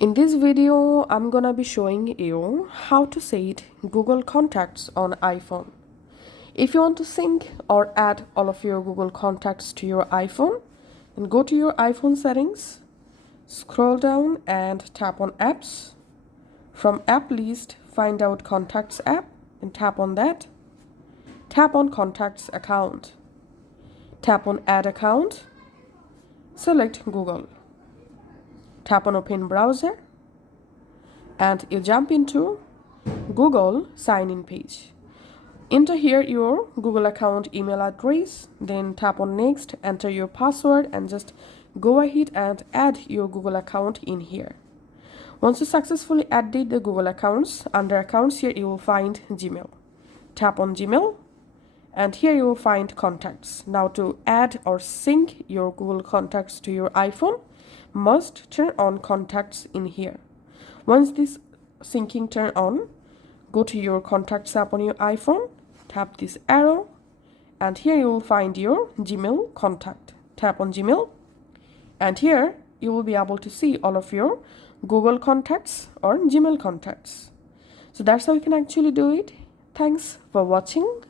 In this video, I'm gonna be showing you how to set Google Contacts on iPhone. If you want to sync or add all of your Google Contacts to your iPhone, then go to your iPhone settings, scroll down and tap on Apps. From App List, find out Contacts app and tap on that. Tap on Contacts Account. Tap on Add Account. Select Google. Tap on Open Browser and you jump into Google sign-in page. Enter here your Google account email address, then tap on Next, enter your password and just go ahead and add your Google account in here. Once you successfully added the Google accounts, under Accounts here you will find Gmail. Tap on Gmail and here you will find Contacts. Now to add or sync your Google Contacts to your iPhone, must turn on Contacts in here. Once this syncing turn on, go to your Contacts app on your iPhone, tap this arrow, and here you will find your Gmail contact. Tap on Gmail, and here you will be able to see all of your Google contacts or Gmail contacts. So that's how you can actually do it. Thanks for watching.